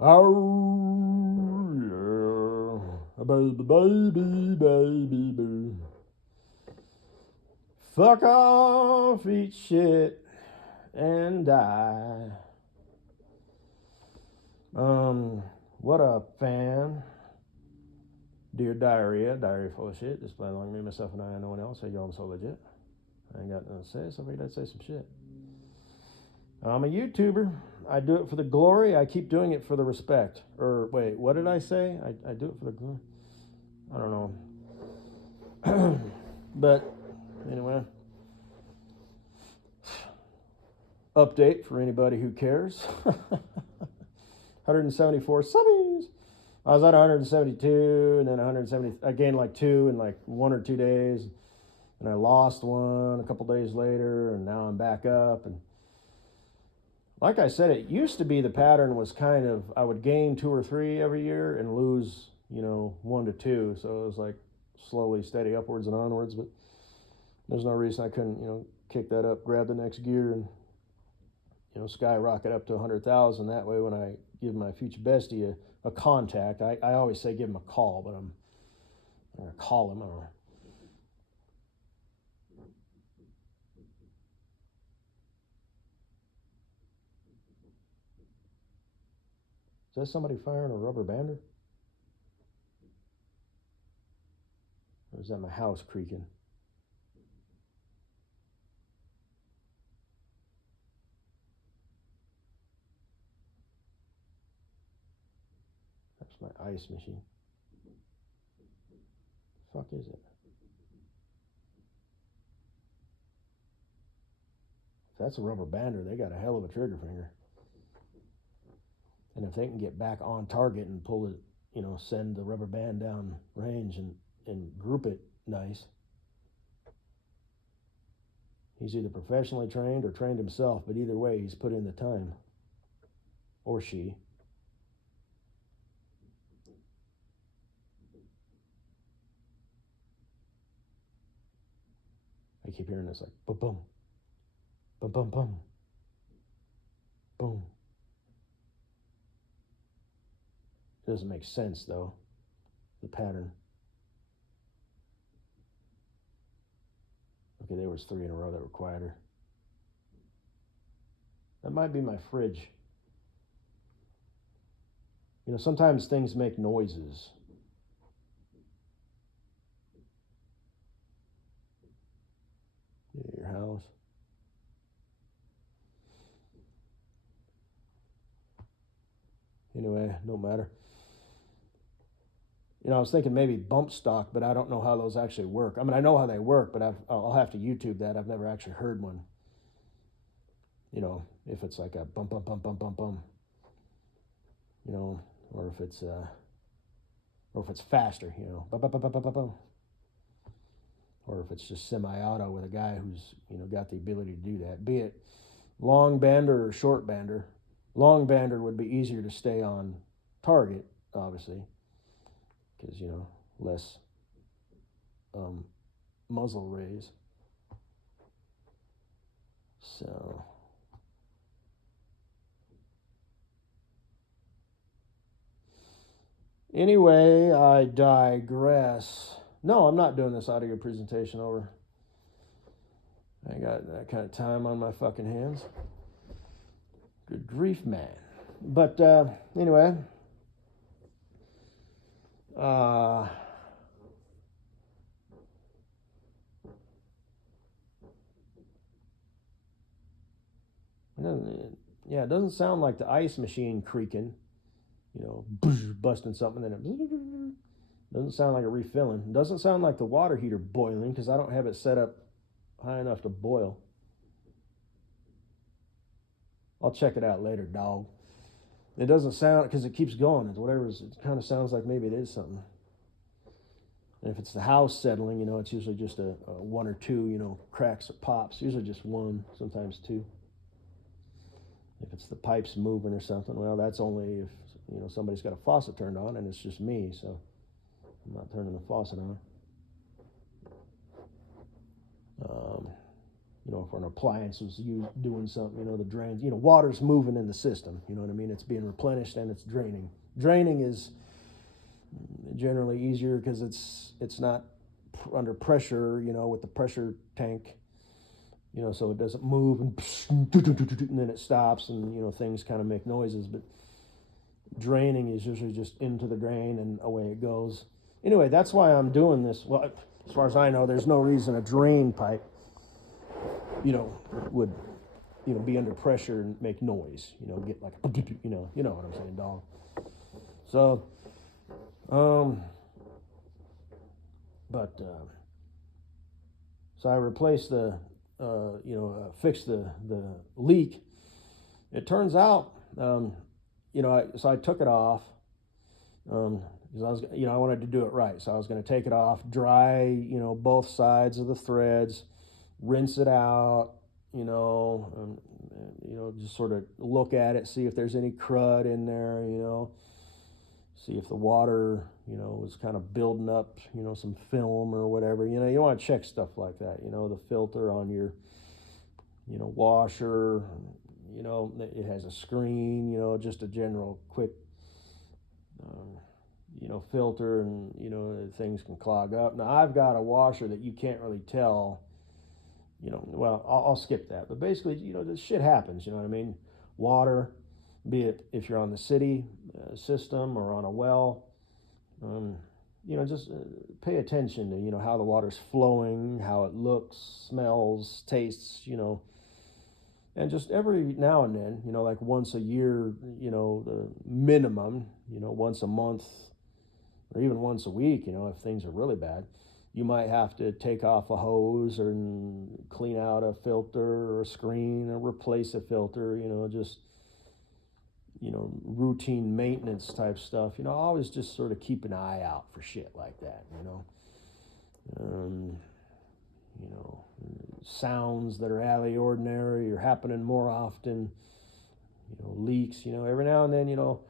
Oh, yeah. Baby, baby, baby, boo. Fuck off, eat shit, and die. What up, fan? Dear Diarrhea, diarrhea full of shit. Just playing along me, myself, and I, and no one else. Hey, yo, I'm so legit. I ain't got nothing to say, so I figured I'd say some shit. I'm a YouTuber. I do it for the glory. I keep doing it for the respect. Or, wait, what did I say? I do it for the glory. I don't know. But, anyway. Update for anybody who cares. 174 subbies. I was at 172 and then 170. I gained like 2 in like 1 or 2 days. And I lost 1 a couple days later, and now I'm back up. And like I said, it used to be the pattern was kind of I would gain 2 or 3 every year and lose, 1 to 2. So it was like slowly steady upwards and onwards. But there's no reason I couldn't, kick that up, grab the next gear, and skyrocket up to 100,000. That way, when I give my future bestie a contact, I always say give him a call, but I'm going to call him. I don't know. Is that somebody firing a rubber bander? Or is that my house creaking? That's my ice machine. The fuck is it? If that's a rubber bander, they got a hell of a trigger finger. And if they can get back on target and pull it, send the rubber band down range and group it nice. He's either professionally trained or trained himself, but either way, he's put in the time. Or she. I keep hearing this like boom, boom, boom, boom, boom, boom. It doesn't make sense though, the pattern. Okay, there was 3 in a row that were quieter. That might be my fridge. Sometimes things make noises. Your house. Anyway, no matter. I was thinking maybe bump stock, but I don't know how those actually work. I mean, I know how they work, but I'll have to YouTube that. I've never actually heard one. If it's like a bump, bump, bump, bump, bump, bump. Or if it's faster, bump, bump, bump, bump, bump, bump. Or if it's just semi-auto with a guy who's got the ability to do that. Be it long bander or short bander. Long bander would be easier to stay on target, obviously, because less muzzle raise. So anyway, I digress. No, I'm not doing this audio presentation over. I got that kind of time on my fucking hands. Good grief, man. But anyway, it doesn't sound like the ice machine creaking, busting something, and it doesn't sound like it refilling. It doesn't sound like the water heater boiling because I don't have it set up high enough to boil. I'll check it out later, dog. It doesn't sound, because it keeps going. It's whatever. It kind of sounds like maybe it is something. And if it's the house settling, it's usually just a 1 or 2, cracks or pops. Usually just 1, sometimes 2. If it's the pipes moving or something, well, that's only if somebody's got a faucet turned on, and it's just me, so I'm not turning the faucet on. you know, if an appliance was doing something, you know, the drains, you know, water's moving in the system, you know what I mean? It's being replenished and it's draining. Draining is generally easier because it's not under pressure, you know, with the pressure tank, you know, so it doesn't move and then it stops and, you know, things kind of make noises. But draining is usually just into the drain and away it goes. Anyway, that's why I'm doing this. Well, as far as I know, there's no reason a drain pipe, you know, would, you know, be under pressure and make noise, you know, get like, you know what I'm saying, dog. So, so I replaced fixed the leak. It turns out, you know, so I took it off, because I was, you know, I wanted to do it right. So I was going to take it off, dry, you know, both sides of the threads, rinse it out, you know, just sort of look at it, see if there's any crud in there, you know, see if the water, you know, was kind of building up, you know, some film or whatever. You know, you want to check stuff like that, you know, the filter on your, you know, washer, you know, it has a screen, you know, just a general quick, you know, filter, and, you know, things can clog up. Now, I've got a washer that you can't really tell, you know, well, I'll skip that. But basically, you know, this shit happens, you know what I mean? Water, be it if you're on the city system or on a well, you know, just pay attention to, you know, how the water's flowing, how it looks, smells, tastes, you know. And just every now and then, you know, like once a year, you know, the minimum, you know, once a month or even once a week, you know, if things are really bad, you might have to take off a hose or clean out a filter or a screen or replace a filter, you know, just, you know, routine maintenance type stuff. You know, always just sort of keep an eye out for shit like that, you know. You know, sounds that are out of the ordinary or happening more often, you know, leaks, you know, every now and then, you know,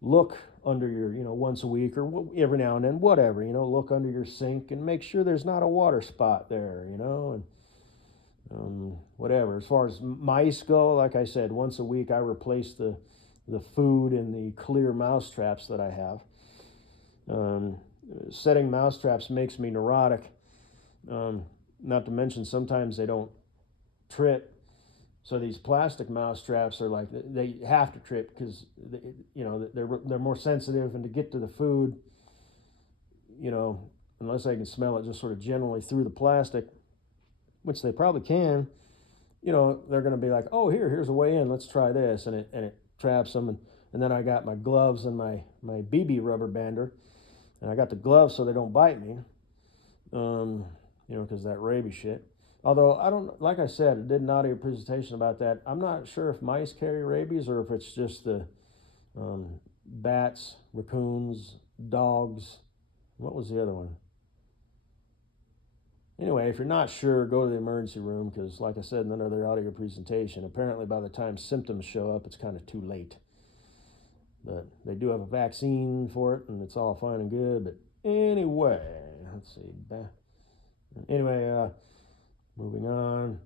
look under your, you know, once a week or every now and then, whatever, you know, look under your sink and make sure there's not a water spot there, you know, and whatever. As far as mice go, like I said, once a week I replace the food in the clear mouse traps that I have. Setting mouse traps makes me neurotic. Not to mention sometimes they don't trip. So these plastic mouse traps are like, they have to trip because, you know, they're more sensitive, and to get to the food, you know, unless they can smell it just sort of generally through the plastic, which they probably can, you know, they're going to be like, oh, here's a way in, let's try this, and it traps them. And then I got my gloves and my BB rubber bander, and I got the gloves so they don't bite me. You know, because that rabies shit. Although I don't, like I said, I did an audio presentation about that. I'm not sure if mice carry rabies or if it's just the bats, raccoons, dogs. What was the other one? Anyway, if you're not sure, go to the emergency room because, like I said in another audio presentation, apparently by the time symptoms show up, it's kind of too late. But they do have a vaccine for it, and it's all fine and good. But anyway, let's see. Anyway, moving on.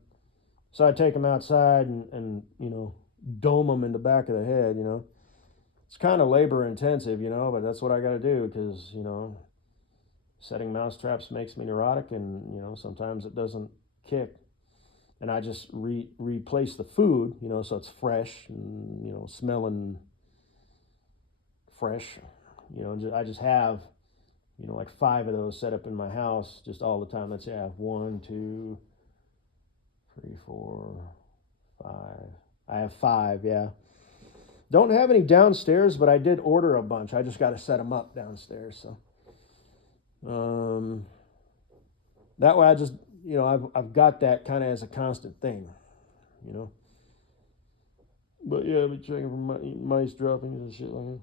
So I take them outside and you know, dome them in the back of the head, you know. It's kind of labor intensive, you know, but that's what I got to do because, you know, setting mouse traps makes me neurotic, and, you know, sometimes it doesn't kick. And I just replace the food, you know, so it's fresh and, you know, smelling fresh. You know, I just have, you know, like 5 of those set up in my house just all the time. Let's say I have 1, 2, 3, 4, 5. I have 5, yeah. Don't have any downstairs, but I did order a bunch. I just got to set them up downstairs. So, that way I just, you know, I've got that kind of as a constant thing, you know. But yeah, I'll be checking for mice droppings and shit like that.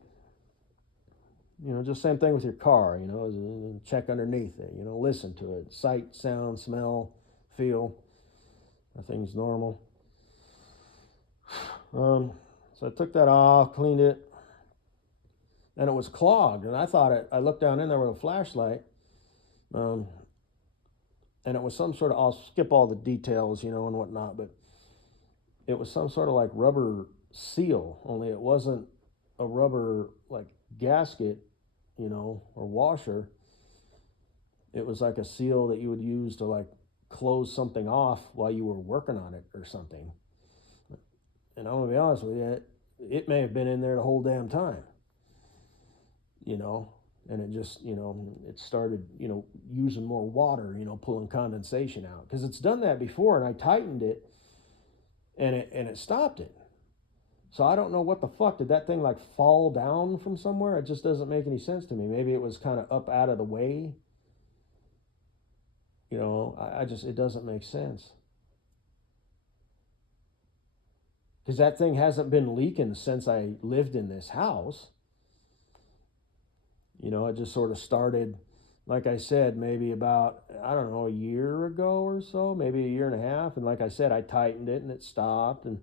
You know, just same thing with your car, you know, check underneath it, you know, listen to it. Sight, sound, smell, feel. Everything's normal. So I took that off, cleaned it, and it was clogged. And I thought I looked down in there with a flashlight, and it was some sort of, I'll skip all the details, and whatnot, but it was some sort of like rubber seal, only it wasn't a rubber like gasket, or washer. It was like a seal that you would use to like close something off while you were working on it or something. And I'm gonna be honest with you, it may have been in there the whole damn time, and it just, it started, using more water, pulling condensation out, because it's done that before, and I tightened it, and it stopped it. So I don't know what the fuck, did that thing like fall down from somewhere? It just doesn't make any sense to me. Maybe it was kind of up out of the way. It doesn't make sense. Because that thing hasn't been leaking since I lived in this house. It just sort of started, like I said, maybe about, I don't know, a year ago or so, maybe a year and a half. And like I said, I tightened it and it stopped. And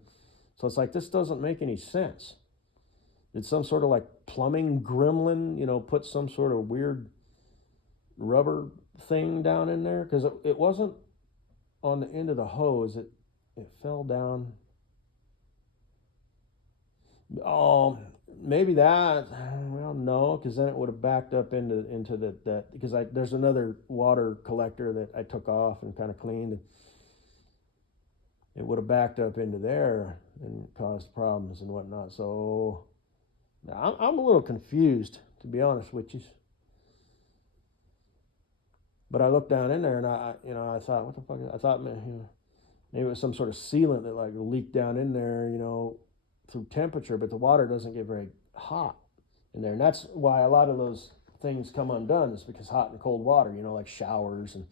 so it's like, this doesn't make any sense. Did some sort of like plumbing gremlin, put some sort of weird rubber thing down in there? Because it wasn't on the end of the hose. It fell down. Oh, maybe that. Well, no, because then it would have backed up into that because there's another water collector that I took off and kind of cleaned. It would have backed up into there and caused problems and whatnot. So I'm a little confused, to be honest with you. But I looked down in there and I thought, what the fuck? I thought, man, maybe it was some sort of sealant that like leaked down in there, through temperature, but the water doesn't get very hot in there. And that's why a lot of those things come undone, is because hot and cold water, like showers and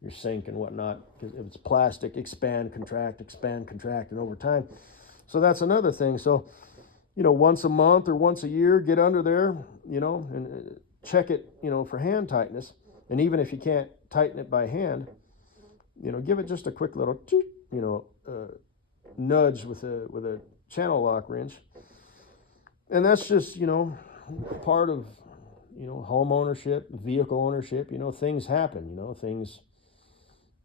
your sink and whatnot, because if it's plastic, expand, contract, and over time. So that's another thing. So, once a month or once a year, get under there, and check it, for hand tightness. And even if you can't tighten it by hand, give it just a quick little, nudge with a channel lock wrench. And that's just, part of, home ownership, vehicle ownership. Things happen, things,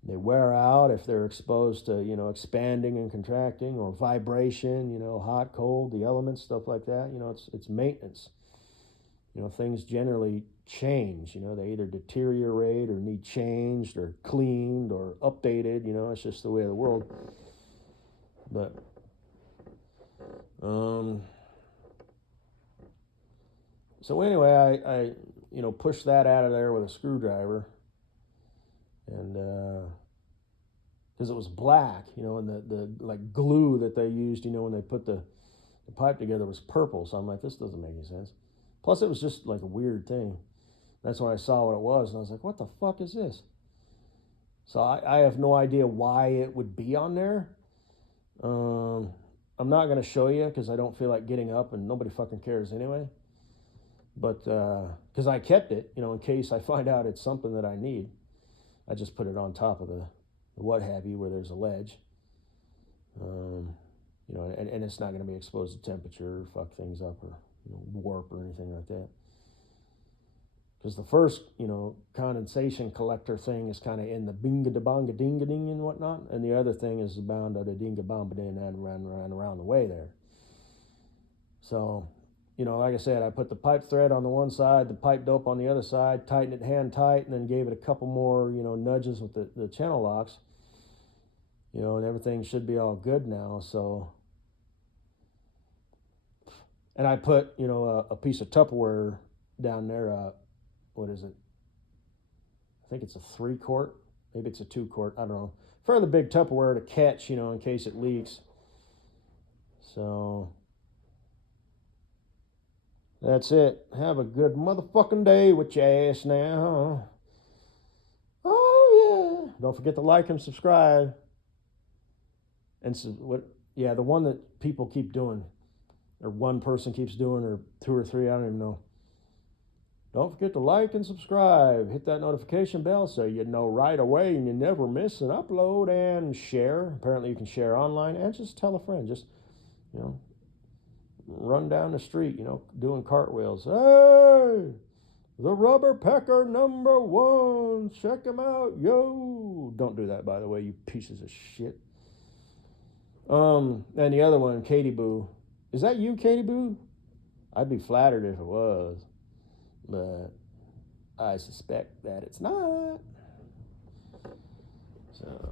they wear out if they're exposed to, expanding and contracting, or vibration, hot, cold, the elements, stuff like that. It's maintenance. Things generally change. They either deteriorate or need changed or cleaned or updated. It's just the way of the world. But so anyway, I pushed that out of there with a screwdriver, and because it was black, and the like glue that they used, when they put the pipe together, was purple. So I'm like, this doesn't make any sense. Plus, it was just like a weird thing. That's when I saw what it was, and I was like, what the fuck is this? So I have no idea why it would be on there. I'm not going to show you because I don't feel like getting up, and nobody fucking cares anyway. But because I kept it, in case I find out it's something that I need. I just put it on top of the what have you, where there's a ledge. And it's not going to be exposed to temperature or fuck things up, or warp or anything like that. Because the first, condensation collector thing is kind of in the binga da bonga dinga ding and whatnot, and the other thing is bound to the dinga bomba din and around the way there. So, like I said, I put the pipe thread on the one side, the pipe dope on the other side, tightened it hand tight, and then gave it a couple more, nudges with the channel locks. And everything should be all good now. So, and I put, a piece of Tupperware down there. What is it? I think it's a 3-quart. Maybe it's a 2-quart. I don't know. For the big Tupperware to catch, in case it leaks. So that's it. Have a good motherfucking day with your ass now. Oh yeah. Don't forget to like and subscribe. And so the one that people keep doing, or one person keeps doing, or 2 or 3, I don't even know. Don't forget to like and subscribe. Hit that notification bell so you know right away and you never miss an upload, and share. Apparently you can share online, and just tell a friend. Just, run down the street, doing cartwheels. Hey! The Rubber Pecker #1. Check him out, yo. Don't do that, by the way, you pieces of shit. And the other one, Katie Boo. Is that you, Katie Boo? I'd be flattered if it was, but I suspect that it's not. So.